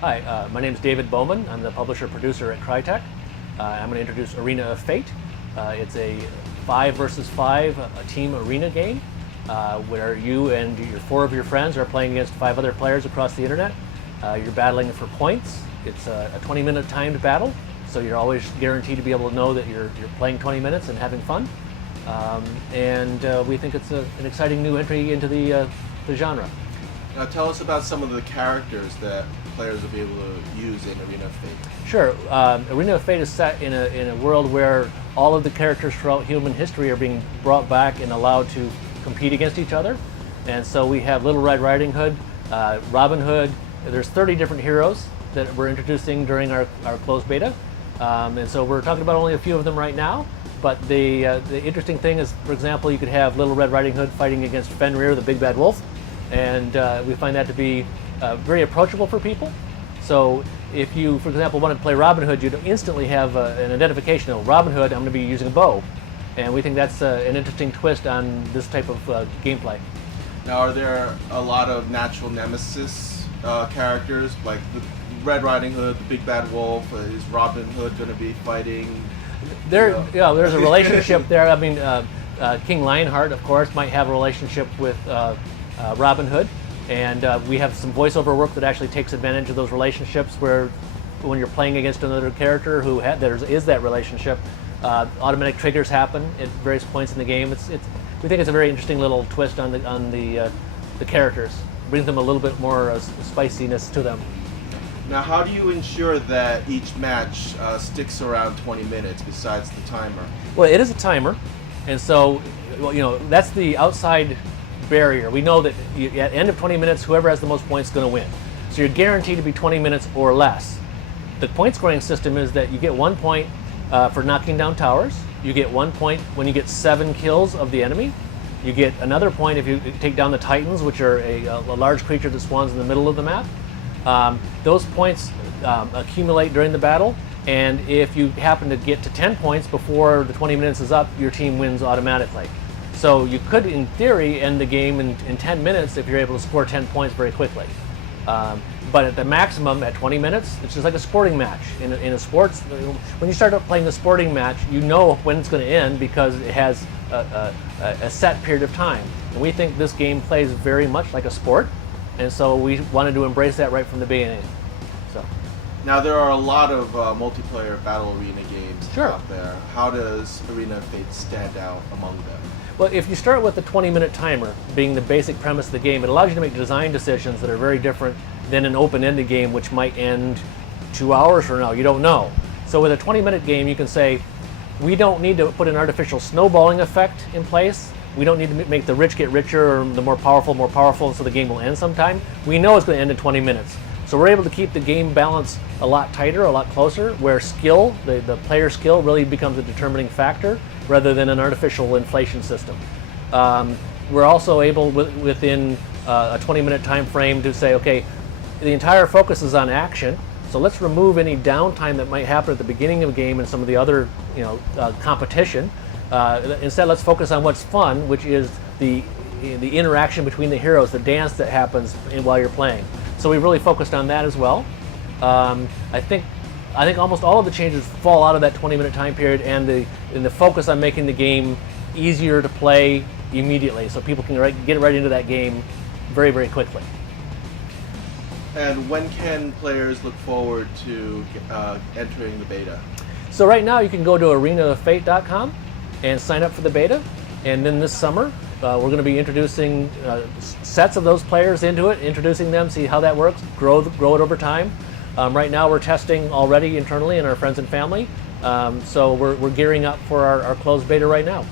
Hi, my name is David Bowman. I'm the publisher-producer at Crytek. I'm going to introduce Arena of Fate. It's a 5 versus 5 team arena game where you and 4 of your friends are playing against 5 other players across the internet. You're battling for points. It's a 20-minute timed battle, so you're always guaranteed to be able to know that you're playing 20 minutes and having fun. We think it's an exciting new entry into the genre. Now tell us about some of the characters that players will be able to use in Arena of Fate. Sure. Arena of Fate is set in a world where all of the characters throughout human history are being brought back and allowed to compete against each other. And so we have Little Red Riding Hood, Robin Hood. There's 30 different heroes that we're introducing during our closed beta. And so we're talking about only a few of them right now. But the interesting thing is, for example, you could have Little Red Riding Hood fighting against Fenrir, the big bad wolf. And we find that to be very approachable for people. So if you, for example, want to play Robin Hood, you'd instantly have an identification of Robin Hood, I'm going to be using a bow. And we think that's an interesting twist on this type of gameplay. Now, are there a lot of natural nemesis characters, like the Red Riding Hood, the big bad wolf? Is Robin Hood going to be fighting? Yeah, there's a relationship there. I mean, King Lionheart, of course, might have a relationship with Robin Hood, and we have some voiceover work that actually takes advantage of those relationships, where when you're playing against another character who there is that relationship, automatic triggers happen at various points in the game. We think it's a very interesting little twist on the characters. Brings them a little bit more spiciness to them. Now, how do you ensure that each match sticks around 20 minutes besides the timer? Well, it is a timer, and so that's the outside barrier. We know that at the end of 20 minutes, whoever has the most points is going to win. So you're guaranteed to be 20 minutes or less. The point scoring system is that you get 1 point for knocking down towers. You get 1 point when you get 7 kills of the enemy. You get another point if you take down the Titans, which are a large creature that spawns in the middle of the map. Those points accumulate during the battle, and if you happen to get to 10 points before the 20 minutes is up, your team wins automatically. So you could, in theory, end the game in 10 minutes if you're able to score 10 points very quickly. But at the maximum, at 20 minutes, it's just like a sporting match. In a sports, when you start up playing a sporting match, you know when it's going to end because it has a set period of time. And we think this game plays very much like a sport, and so we wanted to embrace that right from the beginning. So. Now, there are a lot of multiplayer battle arena games out there. How does Arena of Fate stand out among them? Well, if you start with the 20-minute timer being the basic premise of the game, it allows you to make design decisions that are very different than an open-ended game, which might end 2 hours from now. You don't know. So with a 20-minute game, you can say, we don't need to put an artificial snowballing effect in place. We don't need to make the rich get richer or the more powerful, so the game will end sometime. We know it's going to end in 20 minutes. So we're able to keep the game balance a lot tighter, a lot closer, where skill, the player skill, really becomes a determining factor rather than an artificial inflation system. We're also able, within a 20-minute time frame, to say, okay, the entire focus is on action, so let's remove any downtime that might happen at the beginning of the game and some of the other competition. Instead, let's focus on what's fun, which is the interaction between the heroes, the dance that happens while you're playing. So we really focused on that as well. I think almost all of the changes fall out of that 20-minute time period and the focus on making the game easier to play immediately, so people can get right into that game very, very quickly. And when can players look forward to entering the beta? So right now you can go to arenaoffate.com and sign up for the beta, and then this summer we're going to be introducing sets of those players into it, introducing them, see how that works, grow it over time. Right now we're testing already internally in our friends and family, so we're gearing up for our closed beta right now.